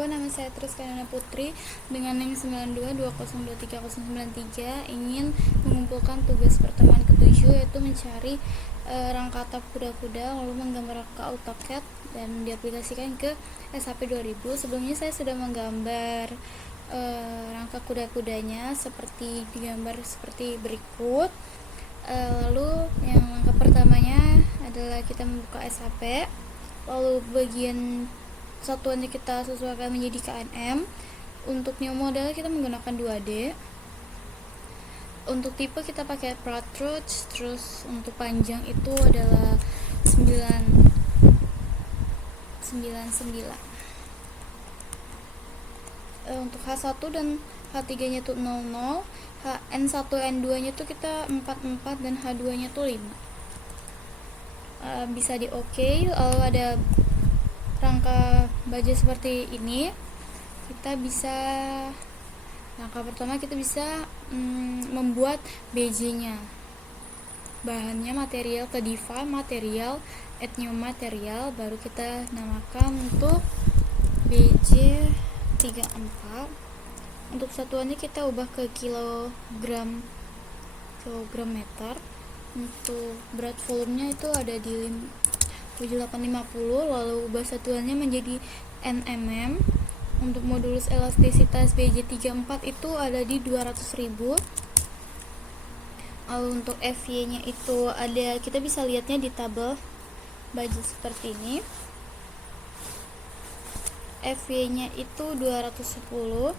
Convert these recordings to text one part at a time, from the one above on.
Nama saya Triskandana Putri dengan NIM 9220230093 ingin mengumpulkan tugas pertemuan ke-7 yaitu mencari rangkata kuda-kuda lalu menggambar ke AutoCAD dan diaplikasikan ke SAP 2000. Sebelumnya saya sudah menggambar rangka kuda-kudanya seperti digambar seperti berikut. Lalu yang langkah pertamanya adalah kita membuka SAP, lalu bagian satuannya kita sesuaikan menjadi KNM. Untuk new model kita menggunakan 2D. Untuk tipe kita pakai Partridge. Terus untuk panjang itu adalah 999. Untuk H1 dan H3 nya tuh 00, N1 N2 nya tuh kita 44 dan H2 nya tuh 5. Bisa di OK. Lalu ada rangka baju seperti ini. Kita bisa langkah pertama kita bisa membuat BJ-nya. Bahannya material ke diva material, add new material, baru kita namakan untuk BJ 34. Untuk satuannya kita ubah ke kilogram meter. Untuk berat volumenya itu ada di 7850, lalu ubah satuannya menjadi nmm. Untuk modulus elastisitas BJ34 itu ada di 200.000. Lalu untuk FY nya itu ada, kita bisa lihatnya di tabel baju seperti ini. FY nya itu 210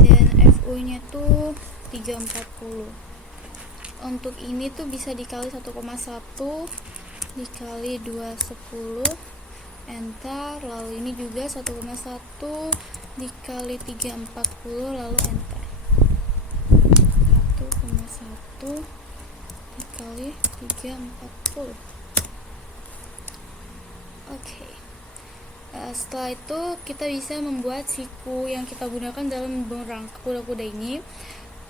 dan FU nya itu 340. Untuk ini tuh bisa dikali 1,1 dikali 210 enter, lalu ini juga 1,1 dikali 340 lalu enter. 1,1 dikali 340. Oke. Setelah itu kita bisa membuat siku yang kita gunakan dalam merangka kuda-kuda ini.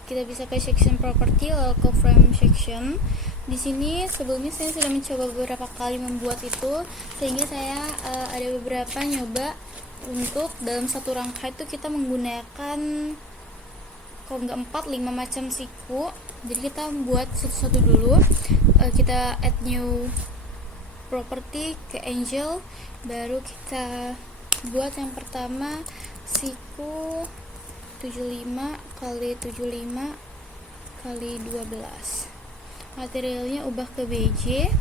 Kita bisa ke section property lalu ke frame section. Di sini sebelumnya saya sudah mencoba beberapa kali membuat itu, sehingga saya ada beberapa nyoba untuk dalam satu rangka itu kita menggunakan kalau nggak 4-5 macam siku. Jadi kita buat satu-satu dulu. Kita add new property ke angel, baru kita buat yang pertama siku 75 kali 75 kali 12. Materialnya ubah ke BJ.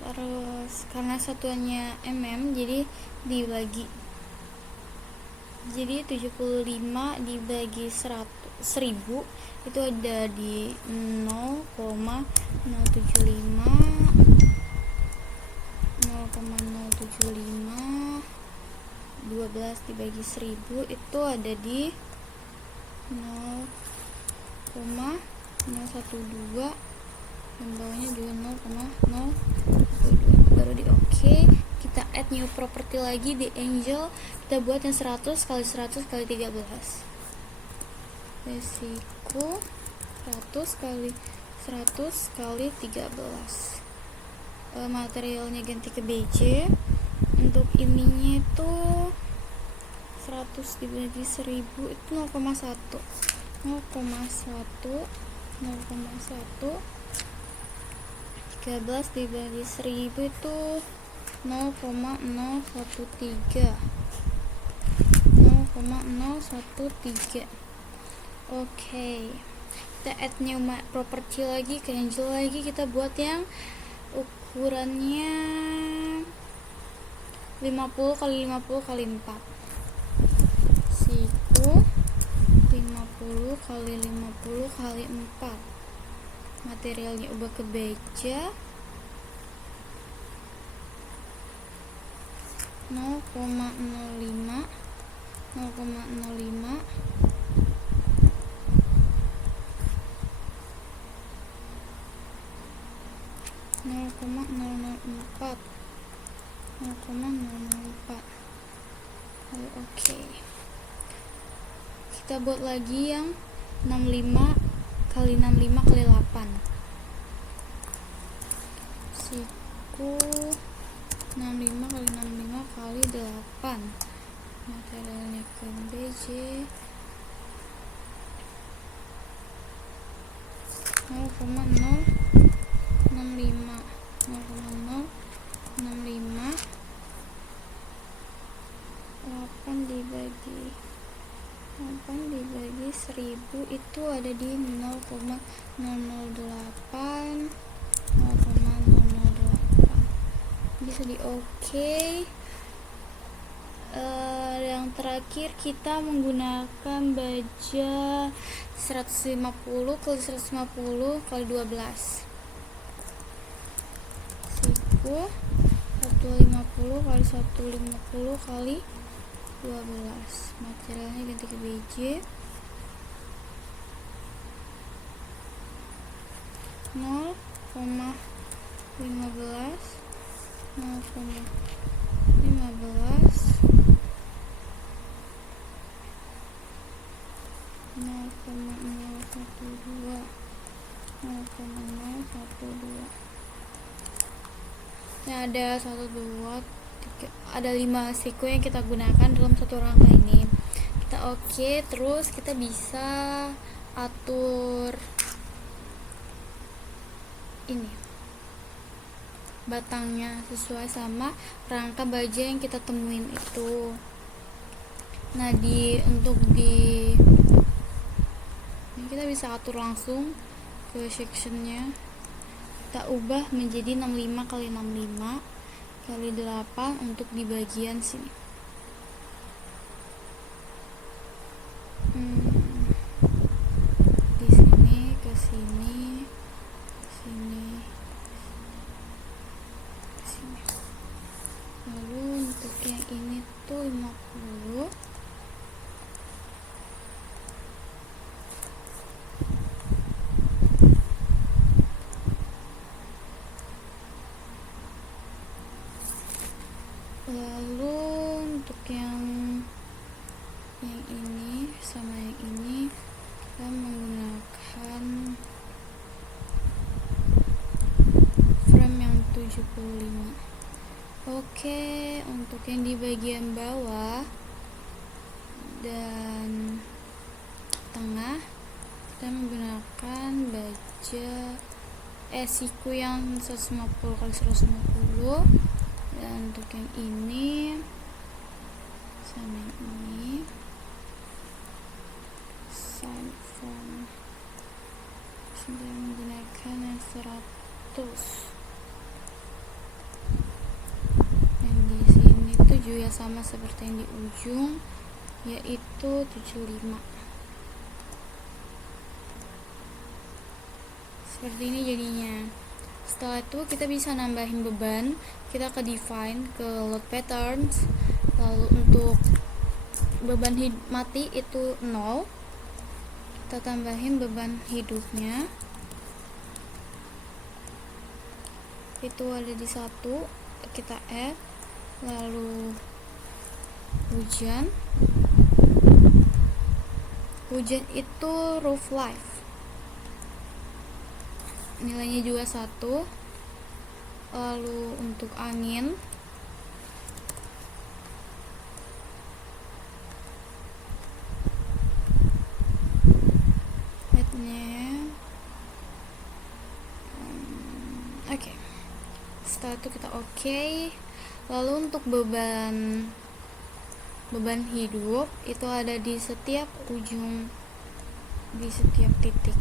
Terus karena satuannya mm, jadi dibagi. Jadi 75 dibagi 1000 itu ada di 0,075 12 dibagi 1000 itu ada di 0,012 dan bawahnya juga 0,012. baru di OK. Kita add new property lagi di angel, kita buat yang 100 kali 100 kali 13. Resiko 100 kali 100 kali 13. Materialnya ganti ke BJ. Untuk ininya itu 100 dibagi 1000 itu 0,1 13 dibagi 1000 itu 0,013. Oke. Kita add new property lagi ke angel lagi, kita buat yang ukurannya 50 kali 50 kali 4. Siku 50 kali 50 kali 4. Materialnya ubah ke beja 0,05 0,004. Lalu oke. Kita buat lagi yang 65 kali 65 kali 8. Siku 65 kali 65 kali 8. Materialnya ke BJ 0,065 8 dibagi 1000 itu ada di 0,008 bisa di oke. Yang terakhir kita menggunakan baja 150 kali 150 kali 12 siku 150 kali 150 kali 12. Materialnya ganti ke BJ 0,15 Nah, ada 1, 2, 3, ada 5 siku yang kita gunakan dalam satu rangka ini. Kita oke, terus kita bisa atur ini batangnya sesuai sama rangka baja yang kita temuin itu. Nah, untuk ini kita bisa atur langsung ke sectionnya. Kita ubah menjadi 65 kali 65 kali 8 untuk di bagian sini. Di sini ke sini, sini. Lalu untuk yang ini tuh 50. Lalu untuk yang ini sama yang ini kita menggunakan frame yang 75. Oke, untuk yang di bagian bawah dan tengah kita menggunakan baja siku yang 150 kali 150. Dan untuk yang ini sama yang ini side front sudah menggunakan yang 100. Yang di sini tuh juga sama seperti yang di ujung, yaitu 75. Seperti ini jadinya. Setelah itu kita bisa nambahin beban, kita ke define, ke load patterns. Lalu untuk beban mati itu 0, kita tambahin beban hidupnya itu ada di 1, kita add. Lalu hujan itu roof life, nilainya juga 1. Lalu untuk angin oke. Setelah itu kita oke. Lalu untuk beban hidup itu ada di setiap ujung, di setiap titik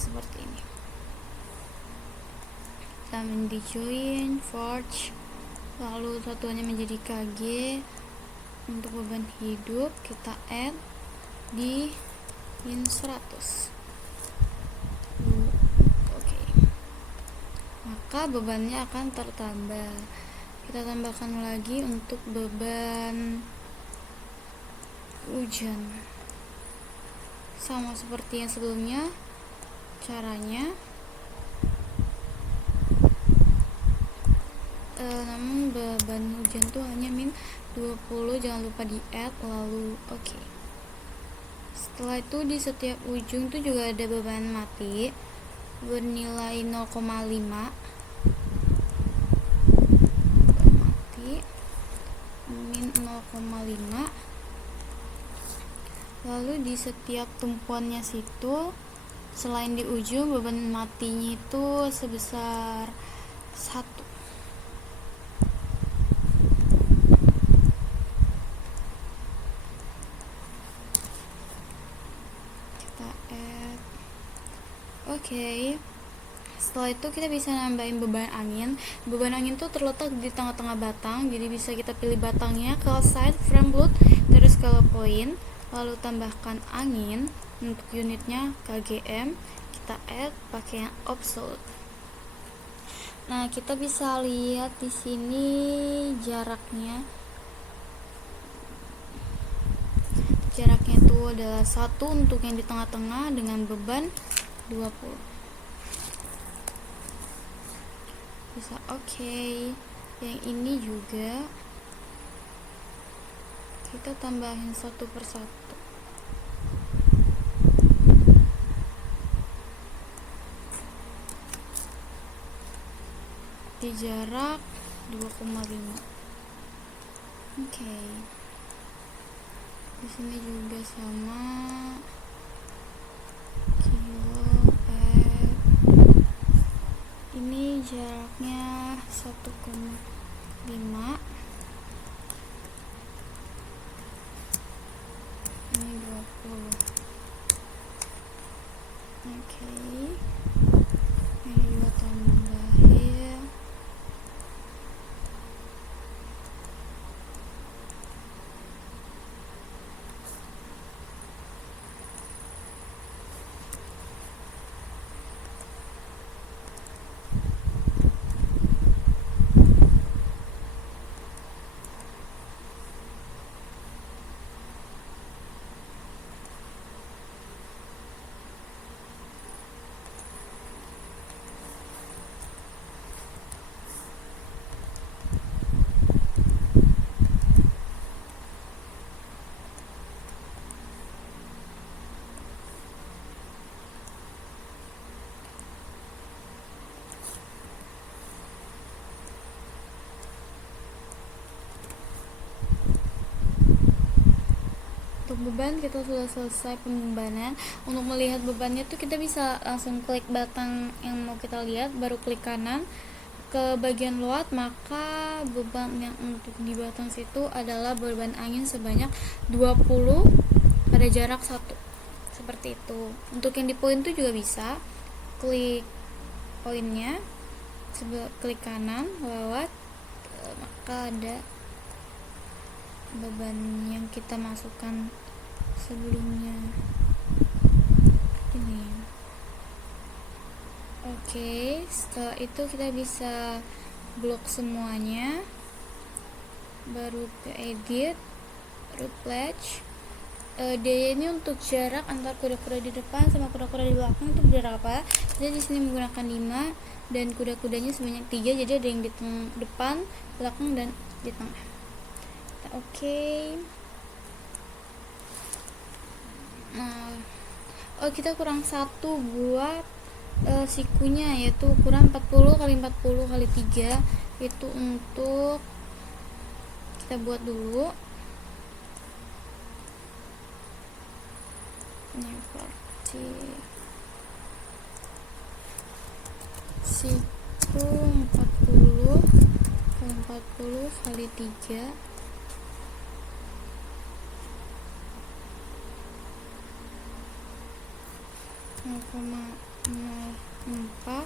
seperti ini. Kita di join, forge, lalu satuannya menjadi KG. Untuk beban hidup kita add di min 100. Oke. Maka bebannya akan tertambah. Kita tambahkan lagi untuk beban hujan, sama seperti yang sebelumnya. Caranya namun beban hujan tuh hanya min 20, jangan lupa di add. Lalu oke. Setelah itu di setiap ujung tuh juga ada beban mati bernilai 0,5. 2,5. Lalu di setiap tumpuannya situ, selain di ujung, beban matinya itu sebesar 1. Kita add. Oke. Setelah itu kita bisa nambahin beban angin. Beban angin tuh terletak di tengah-tengah batang, jadi bisa kita pilih batangnya, call side, frame load, terus kalau point, lalu tambahkan angin. Untuk unitnya kgm, kita add pakai yang absolute. Nah, kita bisa lihat di sini jaraknya. Jaraknya itu adalah 1 untuk yang di tengah-tengah dengan beban 20. Bisa oke. Yang ini juga kita tambahin satu persatu. Di jarak 2,5. Oke. Di sini juga sama. Ini jaraknya 1,5. Ini 20. Oke. Ini juga tambahin. Untuk beban kita sudah selesai pembebanan. Untuk melihat bebannya tuh kita bisa langsung klik batang yang mau kita lihat, baru klik kanan ke bagian load, maka beban yang untuk di batang situ adalah beban angin sebanyak 20 pada jarak 1. Seperti itu. Untuk yang di point itu juga bisa klik poinnya, klik kanan lewat, maka ada beban yang kita masukkan sebelumnya ini. Oke, setelah itu kita bisa blok semuanya, baru ke edit, replace. Dia ini untuk jarak antar kuda-kuda di depan sama kuda-kuda di belakang itu berapa. Jadi di sini menggunakan 5 dan kuda-kudanya sebanyak 3, jadi ada yang di depan, belakang, dan di tengah. Oke. Nah, kita kurang 1 buat sikunya, yaitu kurang 40 kali 40 kali 3. Itu untuk kita buat dulu. Ini seperti siku 40 kali 40 kali 3. Empat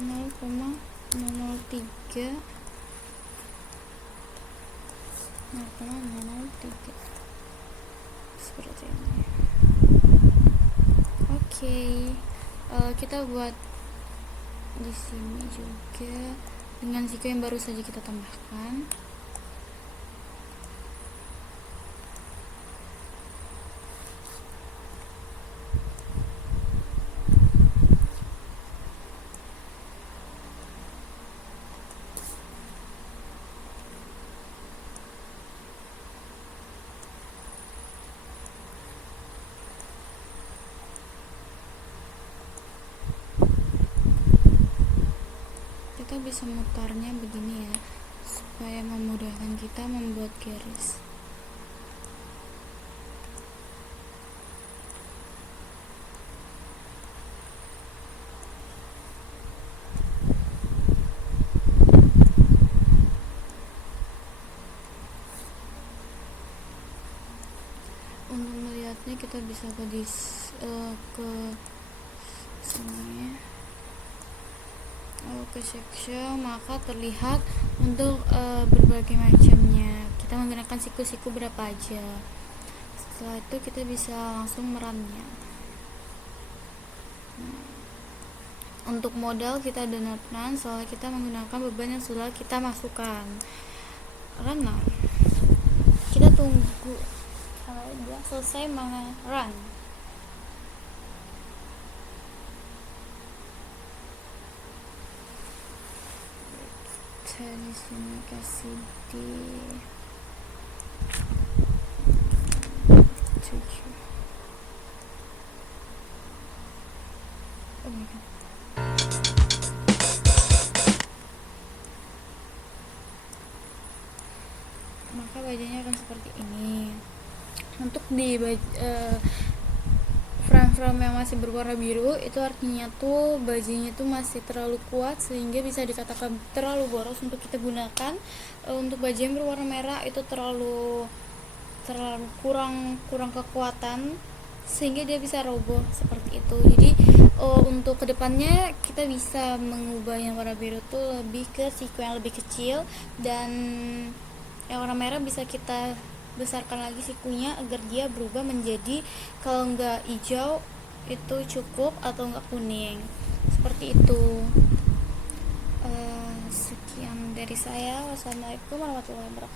0,003 seperti ini. Oke, kita buat di sini juga dengan siku yang baru saja kita tambahkan. bisa mutarnya begini ya, supaya memudahkan kita membuat garis. Untuk melihatnya kita bisa ke sini, ke section, maka terlihat untuk berbagai macamnya. Kita menggunakan siku-siku berapa aja. Setelah itu kita bisa langsung merunnya. Untuk modal kita download run, soalnya kita menggunakan beban yang sudah kita masukkan. Run now. Kita tunggu sampai dia selesai run. Saya di sini kasih di 7. Oh my god. Maka bajunya akan seperti ini. Untuk di frame-frame yang masih berwarna biru, itu artinya tuh bajunya tuh masih terlalu kuat sehingga bisa dikatakan terlalu boros untuk kita gunakan. Untuk baju yang berwarna merah itu terlalu kurang kekuatan sehingga dia bisa roboh seperti itu. Jadi untuk kedepannya kita bisa mengubah yang warna biru tuh lebih ke siku yang lebih kecil, dan yang warna merah bisa kita besarkan lagi sikunya agar dia berubah menjadi, kalau nggak hijau itu cukup, atau nggak kuning, seperti itu. Sekian dari saya. Wassalamualaikum warahmatullahi wabarakatuh.